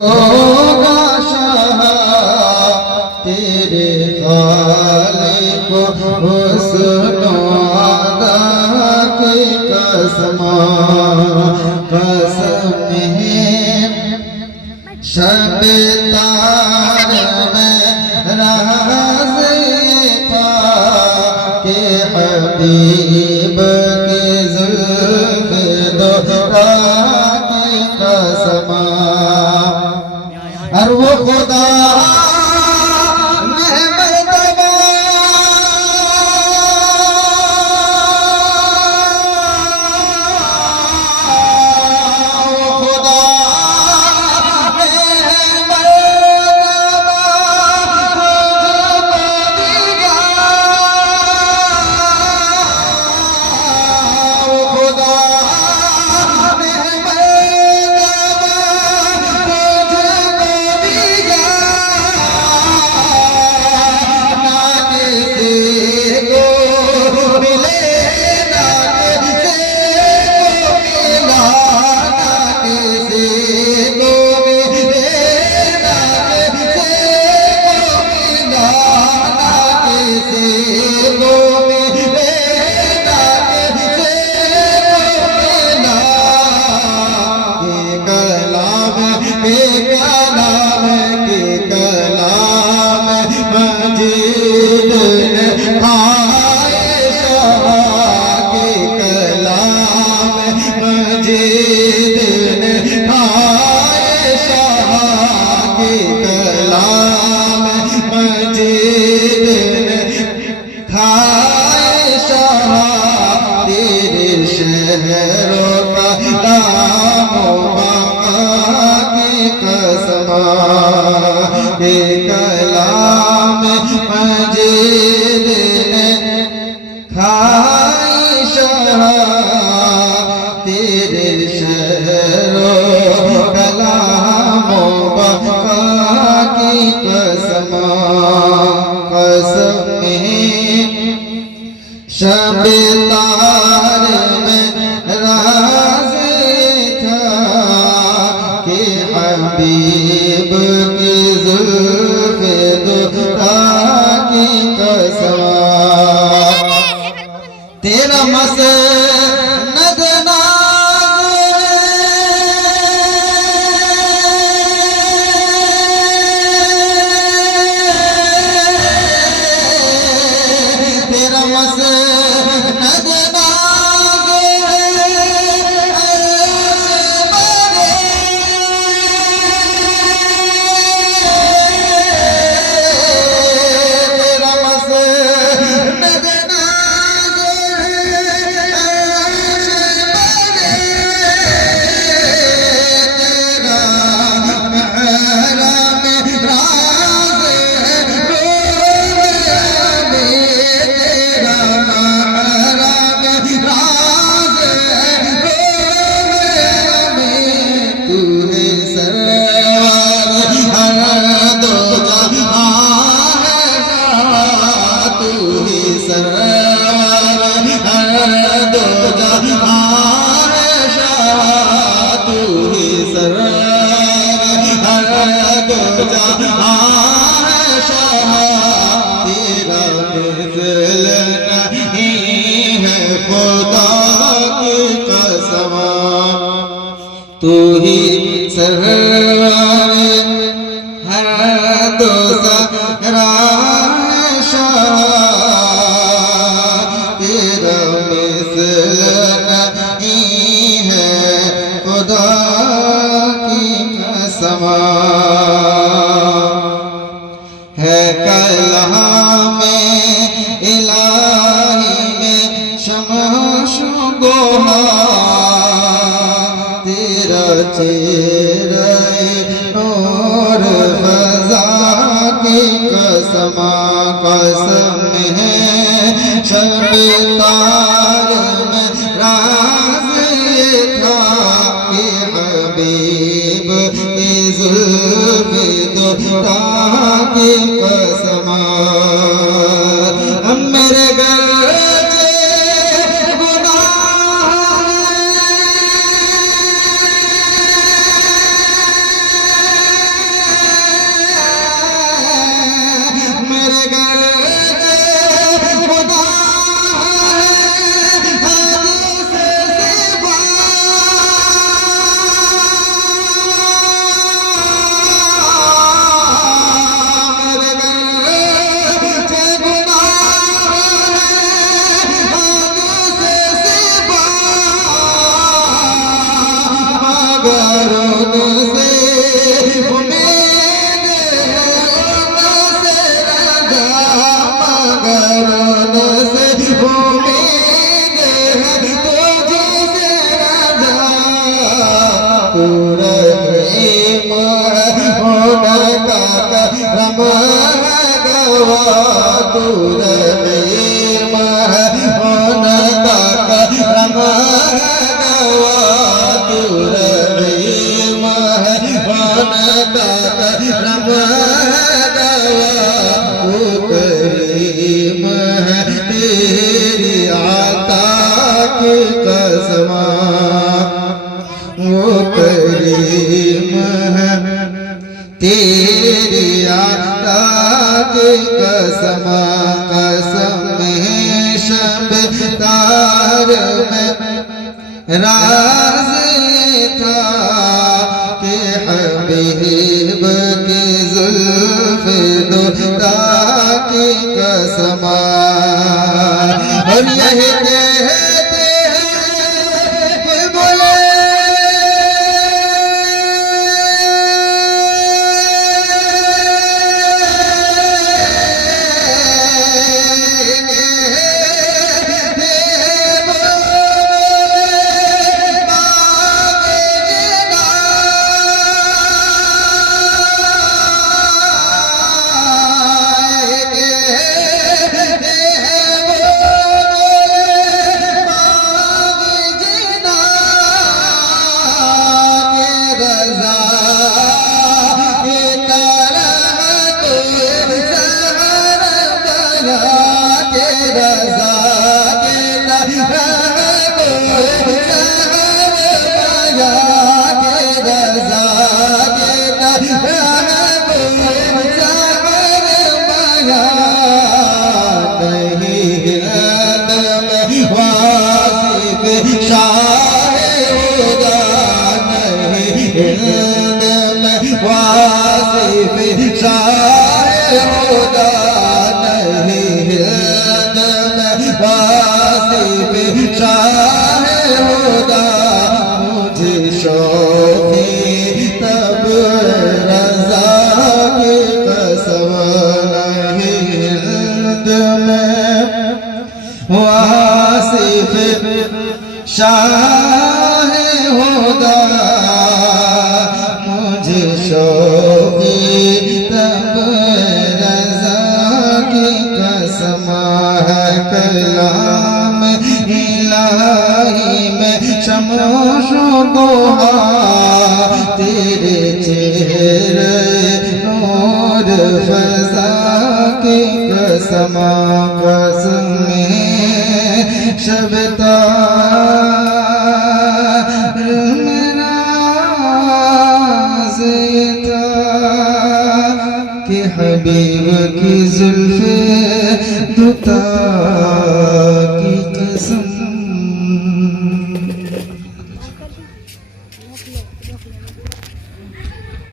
होगा शाह तेरे खालिक हुस्न अदा की कसम कसम है शब तार में राज था कि हबीब की जुल्फ दोहरा की कसम और वो खुदा कलाम मजीद ने खाई शाह तेरे शहरो कलामो बका की कसम कसम शब तार में राज था कि हबीब की जुल्फ दुखा की कसम तेरा मसनद तेरा मसनद तू ही सरवर हर दो सरा तेरा मिसल नहीं है खुदा की कसम है कलाम इलाही में शमश गोहा तेरा चेहरा नूर फज़ा की कसम कसम है शब तार में राज था कि हबीब की जुल्फ दुखा की कसम मेरे घर तेरी आता की कसम कसम है शब तार में राज ये था कि हबीब की जुल्फ दुता की कसम और यही कहते हैं कि बोले शाह होगा मुझे शौक़ी तब रज़ा की कसम है कलाम इलाही में शमशो दुहा तेरे चेहरे नूर फज़ा की कसम कसम शबता हबीब की